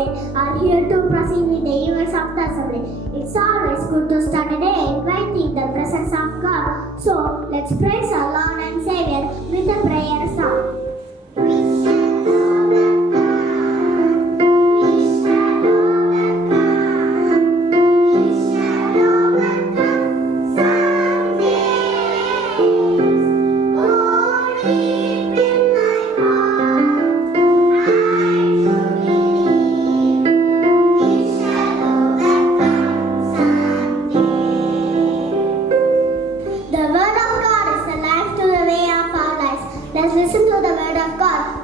they are here to proceed with the events of the assembly. It's always good to start a day inviting the presence of God. So let's praise our Lord and Savior with a prayer song.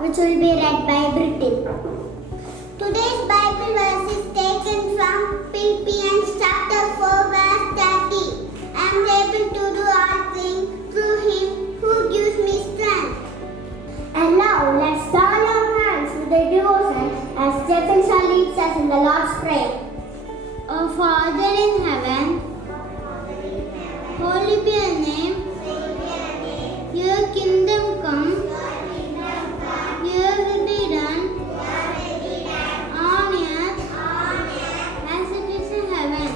Which will be read by Britain. Today's Bible verse is taken from Philippians chapter 4 verse 30. I am able to do all things through Him who gives me strength. And now let's join our hands with the devotion as Stephen leads us in the Lord's Prayer. Our Father in heaven, holy be your name. Your kingdom come. Your will be done on earth as it is in heaven.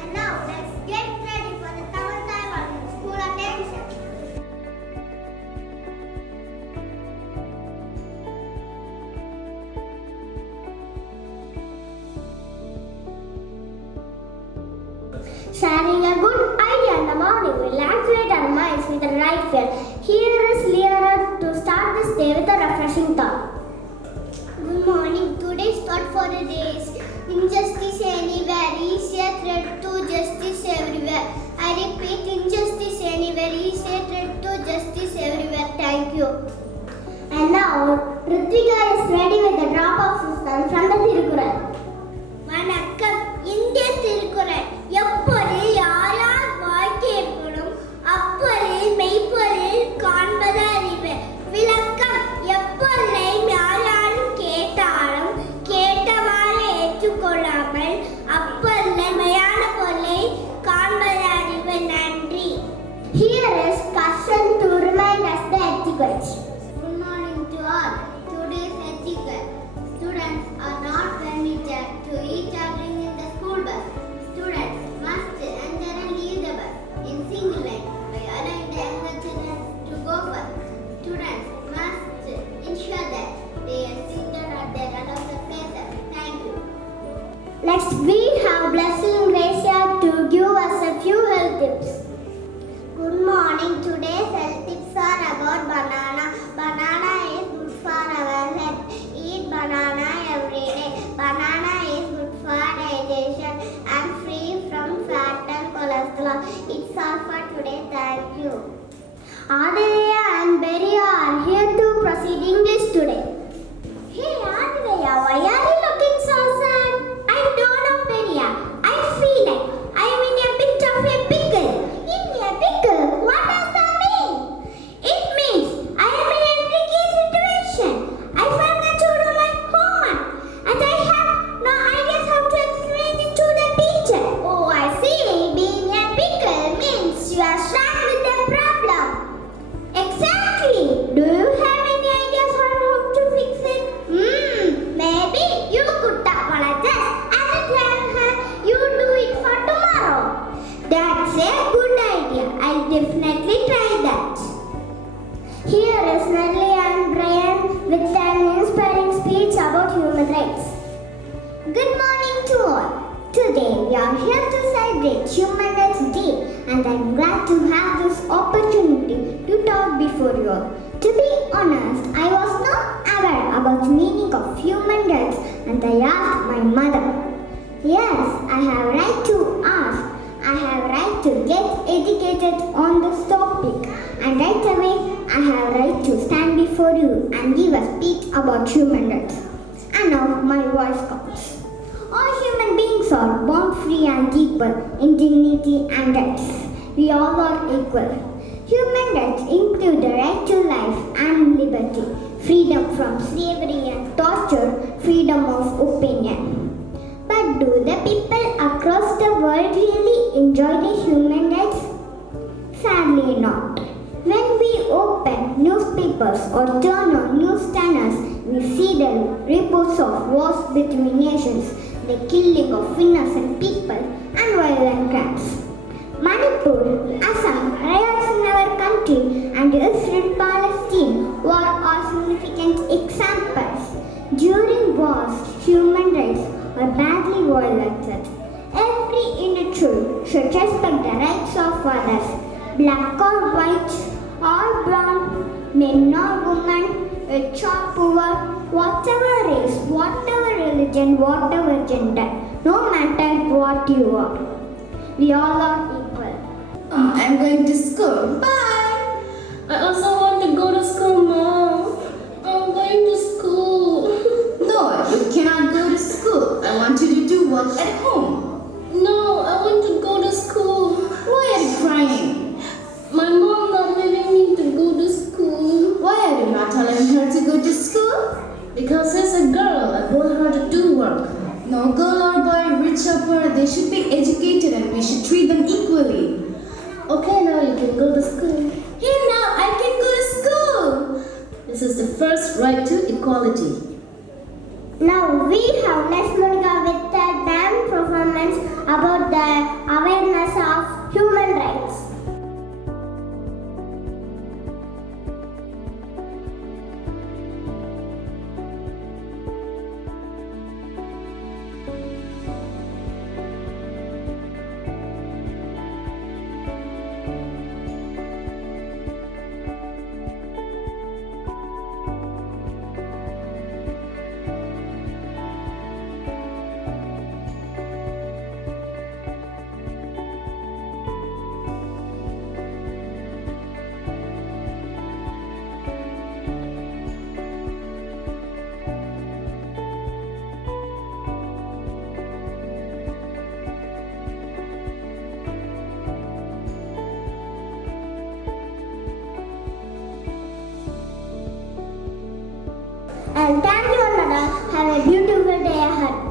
And now let's get ready for the Tamil time of school attention. Sharing a good idea in the morning will activate our minds with the right fear. Here is Leora to start this day with a refreshing thought. Good morning. Today's thought for the day is injustice anywhere is a threat to justice everywhere. I repeat, injustice anywhere is a threat to justice everywhere. Thank you. And now, Ritvika is ready with a drop of suspense from the Thirukural. வணக்கம். இந்திய திருக்குறள் எப்பொருள் யாரால் வாழ்க்கைப்படும் அப்பொருள் மெய்ப்பொருள் காண்பது அறிவு. விளக்கம் எப்பொருளை யாராலும் கேட்டாலும் கேட்டவாறு ஏற்றுக்கொள்ளாமல் அப்பொருளை மெய்யான பொருளை காண்பது அறிவு. நன்றி. Here is Kashan to remind us the etiquette. Good morning to all. Today's etiquette. Students are not permitted to eat or drink in the school bus. Students must enter and leave the bus in single line by allowing the younger children to go first. Students must ensure that they are seated at their allotted places. Thank you. Next, we have Blessing Gracia to give us a few health tips. Good morning. Today's health tips are about banana. Banana is good for our health. Eat banana every day. Banana is good for digestion and free from fat and cholesterol. It's all for today. Thank you. Adivaya and Beria are here to proceed English today. Hey Adivaya, why are you looking so sad? I don't know, Beria. I feel like I'm in a bit of a pickle. In a pickle? What does that mean? It means I am in a tricky situation. I forgot to do my homework and I have no ideas how to explain it to the teacher. Oh, I see. Being a pickle means you are stuck with a problem. Exactly. Do you have any ideas on how to fix it? Maybe you could apologize and tell her you do it for tomorrow. That's a good idea. I'll definitely try that. Here is Nelly and Brian with an inspiring speech about human rights. Good morning to all. Today we are here to celebrate Human Rights Day and I'm glad to have this opportunity to talk before you all. To be honest, I was not aware about the meaning of human rights and I asked my mother. Yes, I have right to ask. I have right to get educated on this topic and right away I have right to stand before you and give a speech about human rights. And now my voice counts. All human beings are born free and equal in dignity and rights. We all are equal. Human rights include the right to life and liberty, freedom from slavery and torture, freedom of opinion. But do the people across the world really enjoy the human rights? Sadly not. When we open newspapers or turn on news channels, we see the reports of wars between nations, the killing of innocent people, and violent crimes. Manipur, Assam, riots in our country, and Israel-Palestine war are significant examples. During wars, human rights are badly violated. Every individual should respect the rights of others, black or white or brown, men or women, rich or poor, whatever race, whatever religion, whatever gender, no matter what you are. We all are equal. I'm going to school. Bye. I also want to go to school, Mom. I'm going to school. No, you cannot go to school. I want you to do work at home. No, I want to go to school. Why are you crying? My mom not letting me to go to school. Why are you not allowing her to go to school? Because she's a girl, I want her to do work. No girl or boy, rich or poor, they should be educated and we should treat them equally. Okay, now you can go to school. Hey, now I can go to school. This is the first right to equality. Now we have Miss Monica with a dance performance about the awareness of human rights. And thank you, Nada. Have a beautiful day ahead.